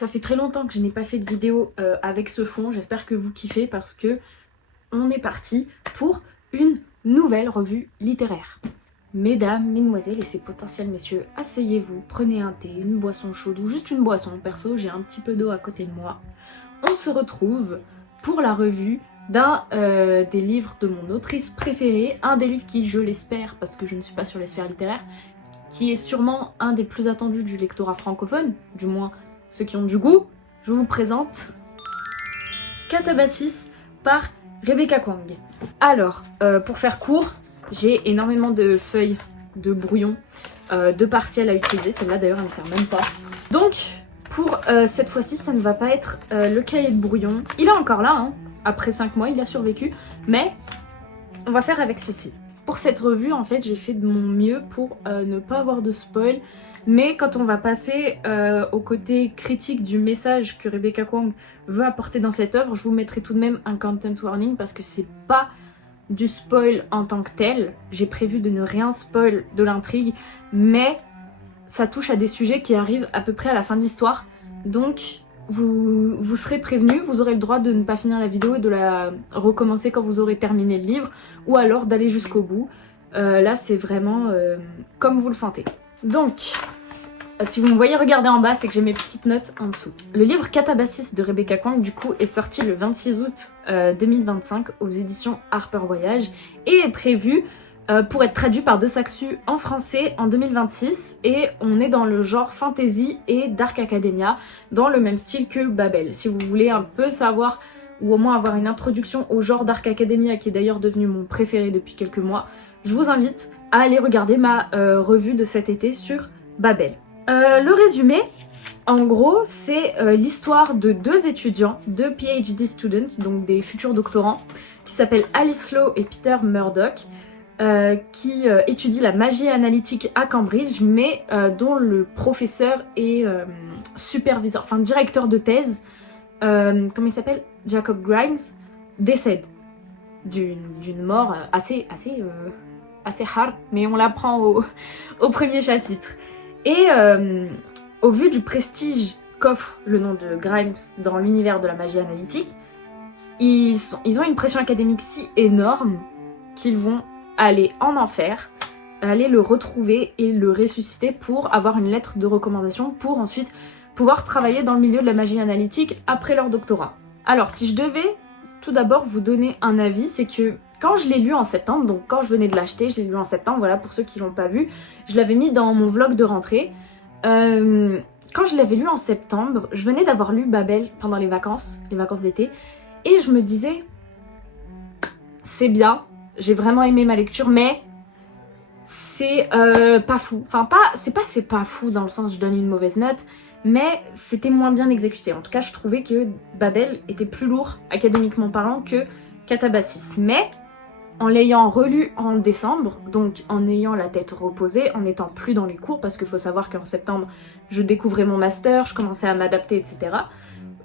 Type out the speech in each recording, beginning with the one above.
ça fait très longtemps que je n'ai pas fait de vidéo avec ce fond. J'espère que vous kiffez parce que on est parti pour une nouvelle revue littéraire. Mesdames, mesdemoiselles et ces potentiels messieurs, asseyez-vous, prenez un thé, une boisson chaude ou juste une boisson. Perso, j'ai un petit peu d'eau à côté de moi. On se retrouve pour la revue d'un des livres de mon autrice préférée, un des livres qui, je l'espère, parce que je ne suis pas sur les sphères littéraires, qui est sûrement un des plus attendus du lectorat francophone, du moins ceux qui ont du goût. Je vous présente Catabasis par Rebecca Kuang. Alors, pour faire court, j'ai énormément de feuilles de brouillon, de partiels à utiliser. Celle-là d'ailleurs elle ne sert même pas. Donc pour cette fois-ci ça ne va pas être le cahier de brouillon. Il est encore là, hein. Après 5 mois il a survécu. Mais on va faire avec ceci. Pour cette revue en fait j'ai fait de mon mieux pour ne pas avoir de spoil. Mais quand on va passer au côté critique du message que Rebecca Kuang veut apporter dans cette œuvre, je vous mettrai tout de même un content warning parce que c'est pas du spoil en tant que tel. J'ai prévu de ne rien spoil de l'intrigue, mais ça touche à des sujets qui arrivent à peu près à la fin de l'histoire. Donc vous serez prévenus, vous aurez le droit de ne pas finir la vidéo et de la recommencer quand vous aurez terminé le livre, ou alors d'aller jusqu'au bout. Là c'est vraiment comme vous le sentez. Donc, si vous me voyez regarder en bas, c'est que j'ai mes petites notes en dessous. Le livre Catabasis de Rebecca Kuang, du coup, est sorti le 26 août 2025 aux éditions Harper Voyage et est prévu pour être traduit par De Saxu en français en 2026. Et on est dans le genre fantasy et dark academia, dans le même style que Babel. Si vous voulez un peu savoir, ou au moins avoir une introduction au genre dark academia, qui est d'ailleurs devenu mon préféré depuis quelques mois, je vous invite à aller regarder ma revue de cet été sur Babel. Le résumé, en gros, c'est l'histoire de deux étudiants, deux PhD students, donc des futurs doctorants, qui s'appellent Alice Lowe et Peter Murdoch, qui étudient la magie analytique à Cambridge, mais dont le professeur est superviseur, enfin directeur de thèse, comment il s'appelle, Jacob Grimes, décède d'une mort assez hard, mais on l'apprend au premier chapitre. Et au vu du prestige qu'offre le nom de Grimes dans l'univers de la magie analytique, ils ont une pression académique si énorme qu'ils vont aller en enfer, aller le retrouver et le ressusciter pour avoir une lettre de recommandation pour ensuite pouvoir travailler dans le milieu de la magie analytique après leur doctorat. Alors si je devais tout d'abord vous donner un avis, c'est que quand je l'ai lu en septembre, donc quand je venais de l'acheter, je l'ai lu en septembre, voilà pour ceux qui l'ont pas vu, je l'avais mis dans mon vlog de rentrée. Quand je l'avais lu en septembre, je venais d'avoir lu Babel pendant les vacances d'été, et je me disais, c'est bien, j'ai vraiment aimé ma lecture, mais c'est pas fou. Enfin, c'est pas fou dans le sens où je donne une mauvaise note, mais c'était moins bien exécuté. En tout cas, je trouvais que Babel était plus lourd, académiquement parlant, que Catabasis. Mais en l'ayant relu en décembre, donc en ayant la tête reposée, en n'étant plus dans les cours, parce qu'il faut savoir qu'en septembre, je découvrais mon master, je commençais à m'adapter, etc.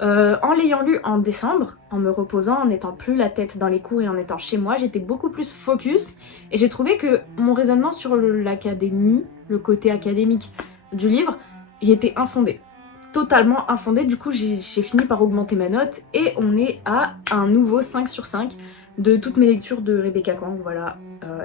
En l'ayant lu en décembre, en me reposant, en n'étant plus la tête dans les cours et en étant chez moi, j'étais beaucoup plus focus, et j'ai trouvé que mon raisonnement sur l'académie, le côté académique du livre, il était infondé. Totalement infondé, du coup j'ai fini par augmenter ma note, et on est à un nouveau 5 sur 5 de toutes mes lectures de Rebecca Kuang, voilà,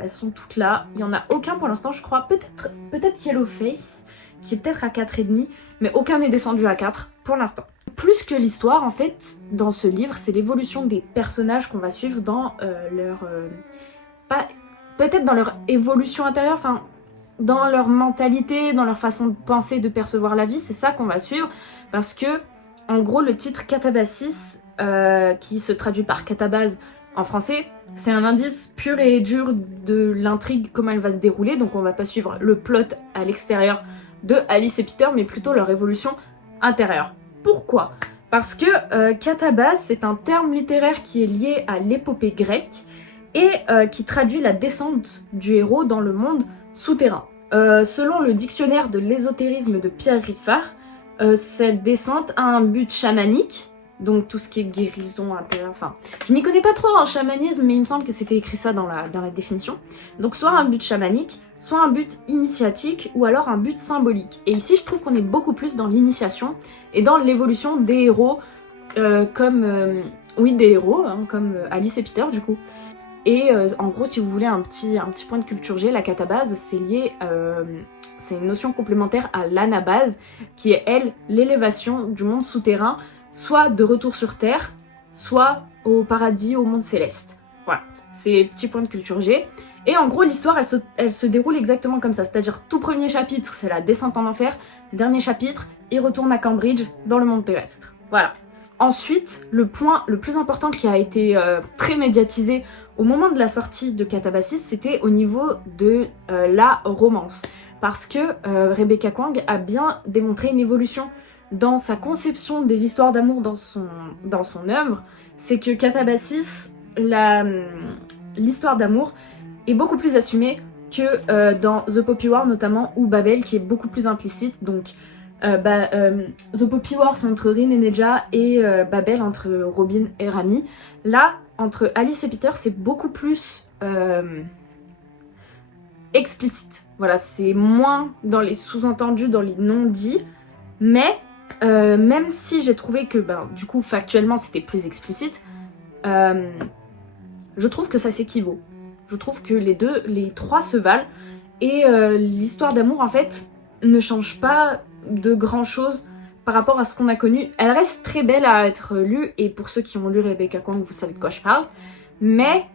elles sont toutes là. Il n'y en a aucun pour l'instant, je crois, peut-être Yellowface, qui est peut-être à 4,5, mais aucun n'est descendu à 4 pour l'instant. Plus que l'histoire, en fait, dans ce livre, c'est l'évolution des personnages qu'on va suivre dans peut-être dans leur évolution intérieure, enfin, dans leur mentalité, dans leur façon de penser, de percevoir la vie, c'est ça qu'on va suivre, parce que, en gros, le titre Catabasis, qui se traduit par catabase en français, c'est un indice pur et dur de l'intrigue, comment elle va se dérouler, donc on va pas suivre le plot à l'extérieur de Alice et Peter, mais plutôt leur évolution intérieure. Pourquoi ? Parce que catabase, c'est un terme littéraire qui est lié à l'épopée grecque et qui traduit la descente du héros dans le monde souterrain. Selon le dictionnaire de l'ésotérisme de Pierre Riffard, cette descente a un but chamanique, donc tout ce qui est guérison intérieure, enfin, je m'y connais pas trop en chamanisme, mais il me semble que c'était écrit ça dans la définition. Donc soit un but chamanique, soit un but initiatique ou alors un but symbolique. Et ici, je trouve qu'on est beaucoup plus dans l'initiation et dans l'évolution des héros, des héros, hein, comme Alice et Peter du coup. Et en gros, si vous voulez un petit point de culture G, la catabase, c'est lié, c'est une notion complémentaire à l'anabase, qui est, elle, l'élévation du monde souterrain, soit de retour sur Terre, soit au paradis, au monde céleste. Voilà, c'est petit point de culture G. Et en gros, l'histoire, elle se déroule exactement comme ça. C'est-à-dire, tout premier chapitre, c'est la descente en enfer. Dernier chapitre, il retourne à Cambridge, dans le monde terrestre. Voilà. Ensuite, le point le plus important qui a été très médiatisé au moment de la sortie de Catabasis, c'était au niveau de la romance. Parce que Rebecca Kuang a bien démontré une évolution dans sa conception des histoires d'amour dans son œuvre. C'est que Catabasis, l'histoire d'amour, est beaucoup plus assumée que dans The Poppy War notamment, ou Babel, qui est beaucoup plus implicite. Donc The Poppy War, c'est entre Rin et Neja, et Babel entre Robin et Rami. Là, entre Alice et Peter, c'est beaucoup plus explicite. Voilà, c'est moins dans les sous-entendus, dans les non-dits, mais même si j'ai trouvé que, du coup, factuellement, c'était plus explicite, je trouve que ça s'équivaut. Je trouve que les trois se valent, et l'histoire d'amour, en fait, ne change pas de grand-chose par rapport à ce qu'on a connu. Elle reste très belle à être lue, et pour ceux qui ont lu Rebecca Kuang, vous savez de quoi je parle, mais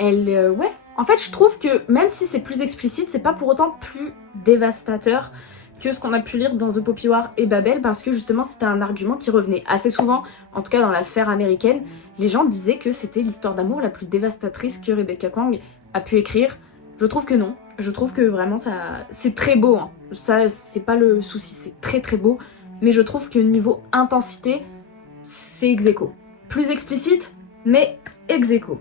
ouais. En fait, je trouve que même si c'est plus explicite, c'est pas pour autant plus dévastateur que ce qu'on a pu lire dans The Poppy War et Babel, parce que justement c'était un argument qui revenait assez souvent, en tout cas dans la sphère américaine. Les gens disaient que c'était l'histoire d'amour la plus dévastatrice que Rebecca Kuang a pu écrire. Je trouve que non. Je trouve que vraiment ça, c'est très beau, hein. Ça, c'est pas le souci, c'est très très beau. Mais je trouve que niveau intensité, c'est ex aequo. Plus explicite, mais ex aequo.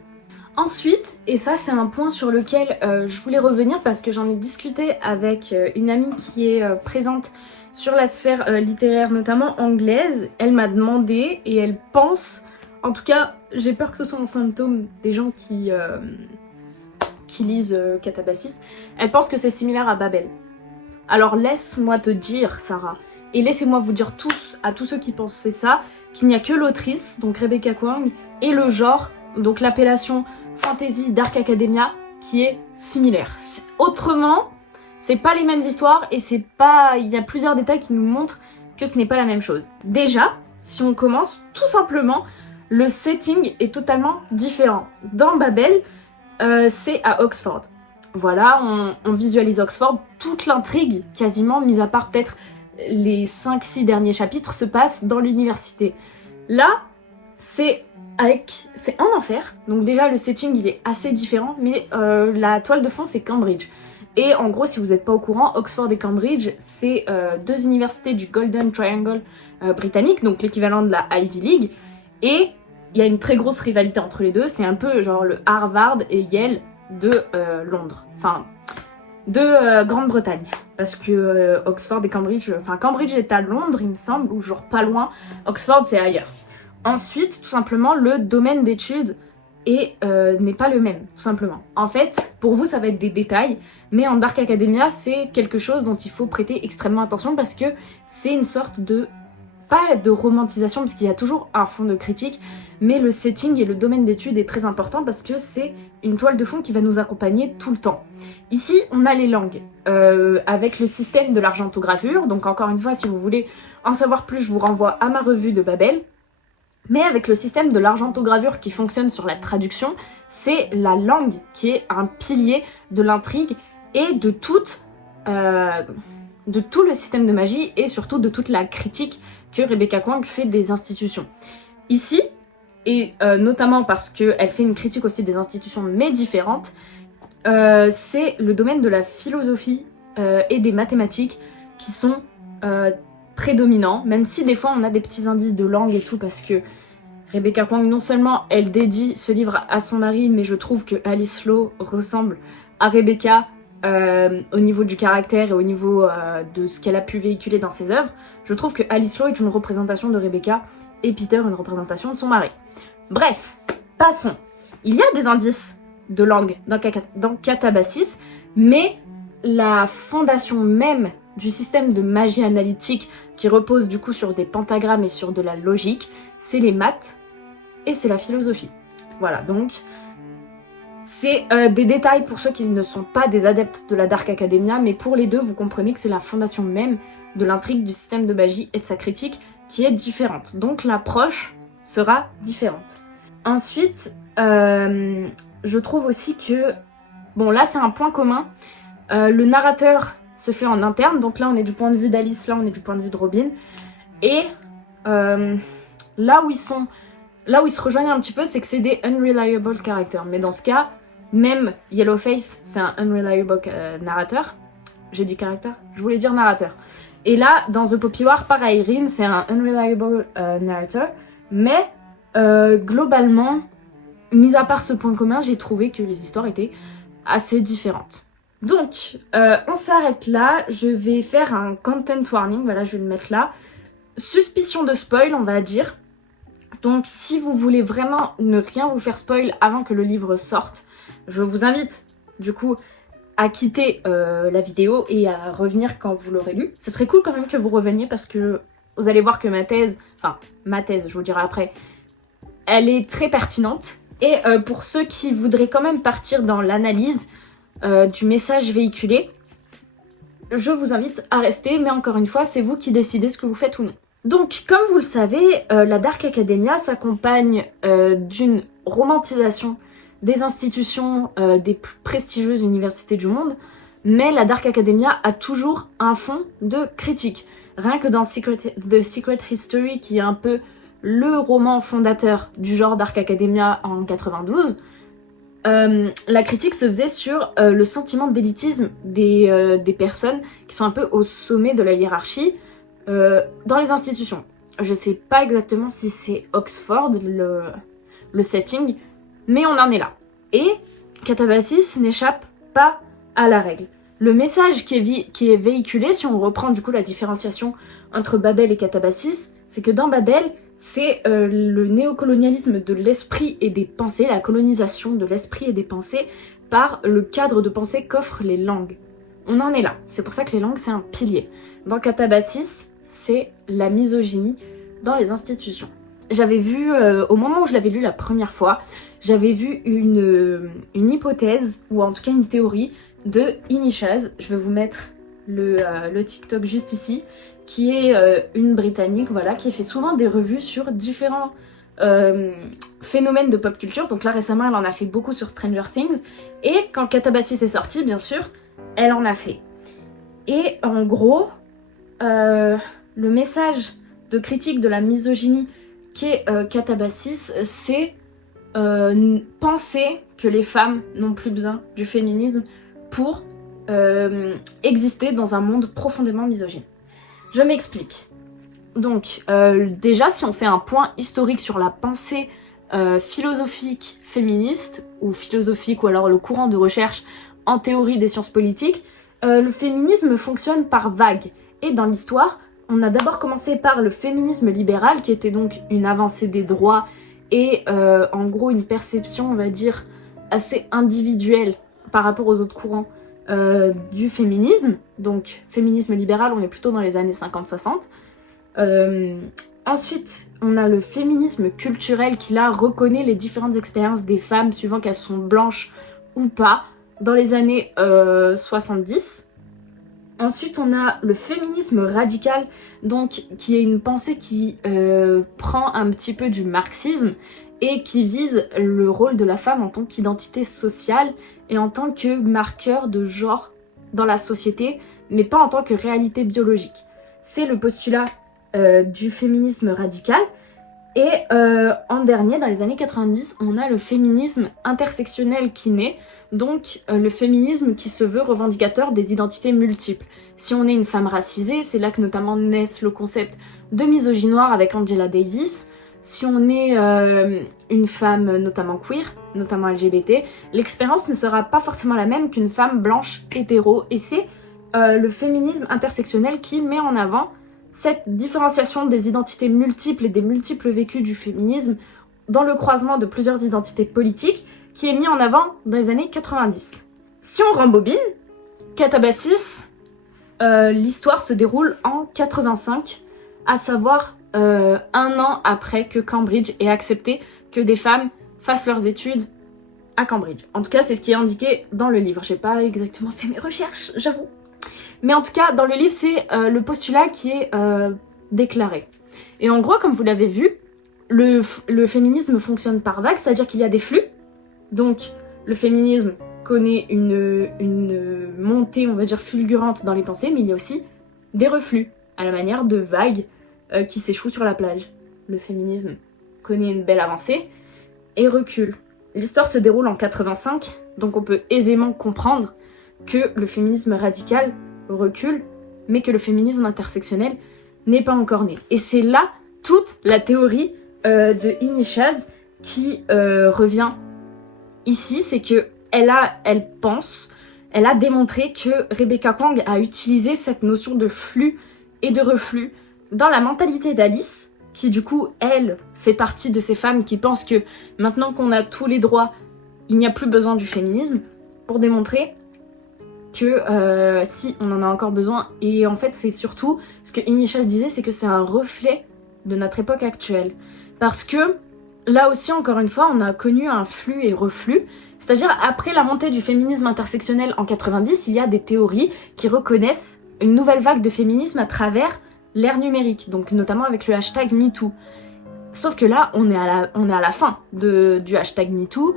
Ensuite, et ça c'est un point sur lequel je voulais revenir parce que j'en ai discuté avec une amie qui est présente sur la sphère littéraire, notamment anglaise. Elle m'a demandé et elle pense, en tout cas j'ai peur que ce soit un symptôme des gens qui lisent Catabasis, elle pense que c'est similaire à Babel. Alors laisse-moi te dire, Sarah, et laissez-moi vous dire à tous ceux qui pensaient ça, qu'il n'y a que l'autrice, donc Rebecca Kuang, et le genre, donc l'appellation fantasy Dark Academia, qui est similaire. Autrement, c'est pas les mêmes histoires et c'est pas, il y a plusieurs détails qui nous montrent que ce n'est pas la même chose. Déjà, si on commence, tout simplement, le setting est totalement différent. Dans Babel, c'est à Oxford. Voilà, on visualise Oxford, toute l'intrigue, quasiment, mis à part peut-être les 5-6 derniers chapitres, se passe dans l'université. Là, c'est en enfer, donc déjà le setting il est assez différent, mais la toile de fond c'est Cambridge. Et en gros, si vous n'êtes pas au courant, Oxford et Cambridge, c'est deux universités du Golden Triangle britannique, donc l'équivalent de la Ivy League, et il y a une très grosse rivalité entre les deux, c'est un peu genre le Harvard et Yale de Londres, enfin de Grande-Bretagne, parce que Oxford et Cambridge, enfin Cambridge est à Londres il me semble, ou genre pas loin, Oxford c'est ailleurs. Ensuite, tout simplement, le domaine d'études n'est pas le même, tout simplement. En fait, pour vous, ça va être des détails, mais en Dark Academia, c'est quelque chose dont il faut prêter extrêmement attention parce que c'est une sorte de, pas de romantisation, parce qu'il y a toujours un fond de critique, mais le setting et le domaine d'études est très important parce que c'est une toile de fond qui va nous accompagner tout le temps. Ici, on a les langues, avec le système de l'argentogravure, donc encore une fois, si vous voulez en savoir plus, je vous renvoie à ma revue de Babel. Mais avec le système de l'argentogravure qui fonctionne sur la traduction, c'est la langue qui est un pilier de l'intrigue et de tout le système de magie et surtout de toute la critique que Rebecca Kuang fait des institutions. Ici, et notamment parce qu'elle fait une critique aussi des institutions mais différentes, c'est le domaine de la philosophie et des mathématiques qui sont très dominant, même si des fois on a des petits indices de langue et tout, parce que Rebecca Kuang, non seulement elle dédie ce livre à son mari, mais je trouve que Alice Lowe ressemble à Rebecca au niveau du caractère et au niveau de ce qu'elle a pu véhiculer dans ses œuvres. Je trouve que Alice Lowe est une représentation de Rebecca et Peter une représentation de son mari. Bref, passons. Il y a des indices de langue dans Catabasis, mais la fondation même du système de magie analytique qui repose du coup sur des pentagrammes et sur de la logique, c'est les maths et c'est la philosophie. Voilà, donc c'est des détails pour ceux qui ne sont pas des adeptes de la Dark Academia, mais pour les deux, vous comprenez que c'est la fondation même de l'intrigue du système de magie et de sa critique qui est différente. Donc l'approche sera différente. Ensuite, je trouve aussi que, bon là c'est un point commun, le narrateur se fait en interne, donc là on est du point de vue d'Alice, là on est du point de vue de Robin, et là où ils se rejoignent un petit peu, c'est que c'est des unreliable characters, mais dans ce cas, même Yellowface, c'est un unreliable narrateur. J'ai dit character? Je voulais dire narrateur. Et là, dans The Poppy War, pareil, Rin, c'est un unreliable narrator, mais globalement, mis à part ce point commun, j'ai trouvé que les histoires étaient assez différentes. Donc, on s'arrête là, je vais faire un content warning, voilà, je vais le mettre là. Suspicion de spoil, on va dire. Donc, si vous voulez vraiment ne rien vous faire spoil avant que le livre sorte, je vous invite, du coup, à quitter la vidéo et à revenir quand vous l'aurez lu. Ce serait cool quand même que vous reveniez parce que vous allez voir que ma thèse, je vous dirai après, elle est très pertinente. Et pour ceux qui voudraient quand même partir dans l'analyse du message véhiculé, je vous invite à rester, mais encore une fois, c'est vous qui décidez ce que vous faites ou non. Donc, comme vous le savez, la Dark Academia s'accompagne d'une romantisation des institutions des plus prestigieuses universités du monde, mais la Dark Academia a toujours un fond de critique. Rien que dans The Secret History, qui est un peu le roman fondateur du genre Dark Academia en 92, la critique se faisait sur le sentiment d'élitisme des personnes qui sont un peu au sommet de la hiérarchie dans les institutions. Je sais pas exactement si c'est Oxford, le setting, mais on en est là. Et Catabasis n'échappe pas à la règle. Le message qui est véhiculé, si on reprend du coup la différenciation entre Babel et Catabasis, c'est que dans Babel, c'est le néocolonialisme de l'esprit et des pensées, la colonisation de l'esprit et des pensées par le cadre de pensée qu'offrent les langues. On en est là. C'est pour ça que les langues, c'est un pilier. Dans Catabasis, c'est la misogynie dans les institutions. J'avais vu, au moment où je l'avais lu la première fois, j'avais vu une hypothèse, ou en tout cas une théorie, de Inishaz. Je vais vous mettre le TikTok juste ici, qui est une Britannique, voilà, qui fait souvent des revues sur différents phénomènes de pop culture. Donc là, récemment, elle en a fait beaucoup sur Stranger Things. Et quand Catabasis est sorti, bien sûr, elle en a fait. Et en gros, le message de critique de la misogynie qu'est Catabasis, c'est penser que les femmes n'ont plus besoin du féminisme pour exister dans un monde profondément misogyne. Je m'explique. Donc, déjà, si on fait un point historique sur la pensée philosophique féministe, ou philosophique, ou alors le courant de recherche en théorie des sciences politiques, le féminisme fonctionne par vagues. Et dans l'histoire, on a d'abord commencé par le féminisme libéral, qui était donc une avancée des droits et en gros une perception, on va dire, assez individuelle par rapport aux autres courants du féminisme. Donc féminisme libéral, on est plutôt dans les années 50-60. Ensuite, on a le féminisme culturel qui là reconnaît les différentes expériences des femmes suivant qu'elles sont blanches ou pas dans les années 70. Ensuite, on a le féminisme radical, donc qui est une pensée qui prend un petit peu du marxisme et qui vise le rôle de la femme en tant qu'identité sociale et en tant que marqueur de genre dans la société, mais pas en tant que réalité biologique. C'est le postulat du féminisme radical. Et en dernier, dans les années 90, on a le féminisme intersectionnel qui naît, donc le féminisme qui se veut revendicateur des identités multiples. Si on est une femme racisée, c'est là que notamment naissent le concept de misogynie noire avec Angela Davis. Si on est une femme notamment queer, notamment LGBT, l'expérience ne sera pas forcément la même qu'une femme blanche hétéro. Et c'est le féminisme intersectionnel qui met en avant cette différenciation des identités multiples et des multiples vécus du féminisme dans le croisement de plusieurs identités politiques qui est mis en avant dans les années 90. Si on rembobine, Catabasis, l'histoire se déroule en 85, à savoir 1 an après que Cambridge ait accepté que des femmes fassent leurs études à Cambridge. En tout cas, c'est ce qui est indiqué dans le livre. J'ai pas exactement fait mes recherches, j'avoue. Mais en tout cas, dans le livre, c'est le postulat qui est déclaré. Et en gros, comme vous l'avez vu, le féminisme fonctionne par vagues, c'est-à-dire qu'il y a des flux. Donc, le féminisme connaît une montée, on va dire, fulgurante dans les pensées, mais il y a aussi des reflux, à la manière de vagues qui s'échouent sur la plage. Le féminisme connaît une belle avancée et recule. L'histoire se déroule en 85, donc on peut aisément comprendre que le féminisme radical recule, mais que le féminisme intersectionnel n'est pas encore né. Et c'est là toute la théorie de Inisheaz qui revient ici, c'est que elle a démontré que Rebecca Kuang a utilisé cette notion de flux et de reflux dans la mentalité d'Alice, qui du coup, elle, fait partie de ces femmes qui pensent que maintenant qu'on a tous les droits, il n'y a plus besoin du féminisme, pour démontrer que si, on en a encore besoin. Et en fait, c'est surtout, ce que Inisheaz disait, c'est que c'est un reflet de notre époque actuelle. Parce que, là aussi, encore une fois, on a connu un flux et reflux. C'est-à-dire, après la montée du féminisme intersectionnel en 90, il y a des théories qui reconnaissent une nouvelle vague de féminisme à travers l'ère numérique, donc notamment avec le hashtag MeToo. Sauf que là, on est à la fin du hashtag MeToo,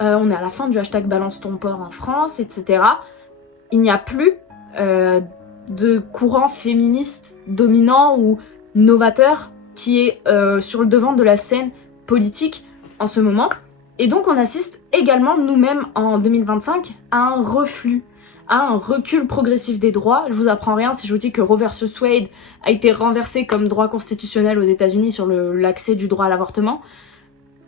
on est à la fin du hashtag Balance ton porc en France, etc. Il n'y a plus de courant féministe dominant ou novateur qui est sur le devant de la scène politique en ce moment. Et donc on assiste également nous-mêmes en 2025 à un reflux, à un recul progressif des droits. Je vous apprends rien si je vous dis que Roe vs Wade a été renversé comme droit constitutionnel aux États-Unis sur l'accès du droit à l'avortement.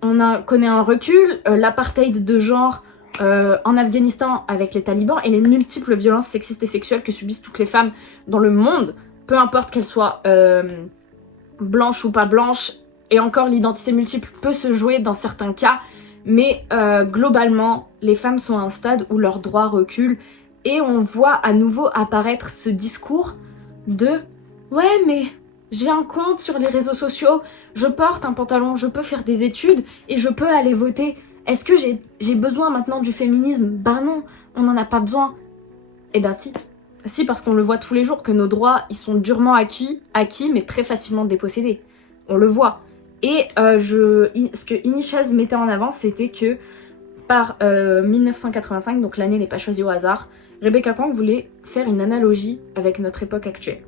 Connaît un recul, l'apartheid de genre en Afghanistan avec les talibans et les multiples violences sexistes et sexuelles que subissent toutes les femmes dans le monde, peu importe qu'elles soient blanches ou pas blanches, et encore l'identité multiple peut se jouer dans certains cas, mais globalement, les femmes sont à un stade où leurs droits reculent et on voit à nouveau apparaître ce discours de « Ouais, mais j'ai un compte sur les réseaux sociaux, je porte un pantalon, je peux faire des études et je peux aller voter. Est-ce que j'ai besoin maintenant du féminisme ? Ben non, on n'en a pas besoin. » Eh ben si. Si, parce qu'on le voit tous les jours que nos droits, ils sont durement acquis, mais très facilement dépossédés. On le voit. Et ce que Inisheaz mettait en avant, c'était que par 1985, donc l'année n'est pas choisie au hasard, Rebecca Kuang voulait faire une analogie avec notre époque actuelle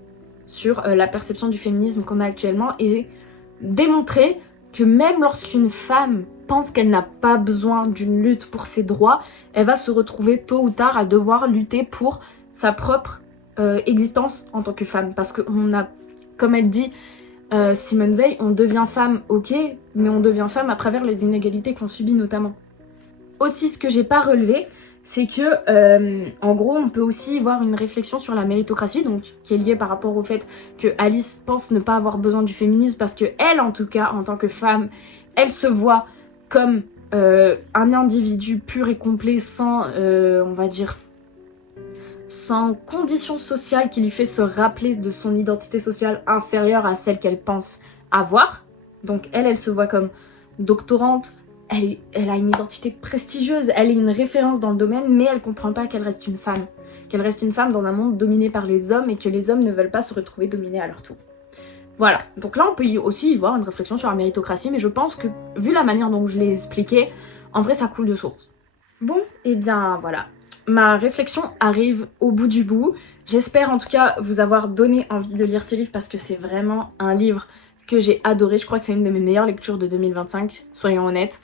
sur la perception du féminisme qu'on a actuellement et démontrer que même lorsqu'une femme pense qu'elle n'a pas besoin d'une lutte pour ses droits, elle va se retrouver tôt ou tard à devoir lutter pour sa propre existence en tant que femme. Parce qu'on a, comme elle dit, Simone Veil, on devient femme, ok, mais on devient femme à travers les inégalités qu'on subit notamment. Aussi, ce que j'ai pas relevé, c'est que, en gros, on peut aussi voir une réflexion sur la méritocratie, donc qui est liée par rapport au fait que Alice pense ne pas avoir besoin du féminisme parce que elle, en tout cas, en tant que femme, elle se voit comme un individu pur et complet sans, on va dire, sans condition sociale qui lui fait se rappeler de son identité sociale inférieure à celle qu'elle pense avoir. Donc elle se voit comme doctorante, elle a une identité prestigieuse, elle est une référence dans le domaine, mais elle comprend pas qu'elle reste une femme. Qu'elle reste une femme dans un monde dominé par les hommes et que les hommes ne veulent pas se retrouver dominés à leur tour. Voilà, donc là on peut aussi y voir une réflexion sur la méritocratie, mais je pense que, vu la manière dont je l'ai expliqué, en vrai ça coule de source. Bon, et bien voilà. Ma réflexion arrive au bout du bout. J'espère en tout cas vous avoir donné envie de lire ce livre parce que c'est vraiment un livre que j'ai adoré. Je crois que c'est une de mes meilleures lectures de 2025, soyons honnêtes.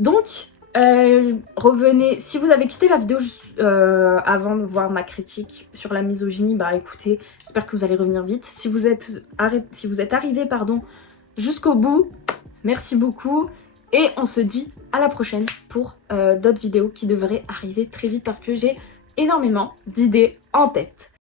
Donc, revenez. Si vous avez quitté la vidéo avant de voir ma critique sur la misogynie, bah écoutez, j'espère que vous allez revenir vite. Si vous êtes arrivé jusqu'au bout, merci beaucoup. Et on se dit à la prochaine pour d'autres vidéos qui devraient arriver très vite parce que j'ai énormément d'idées en tête.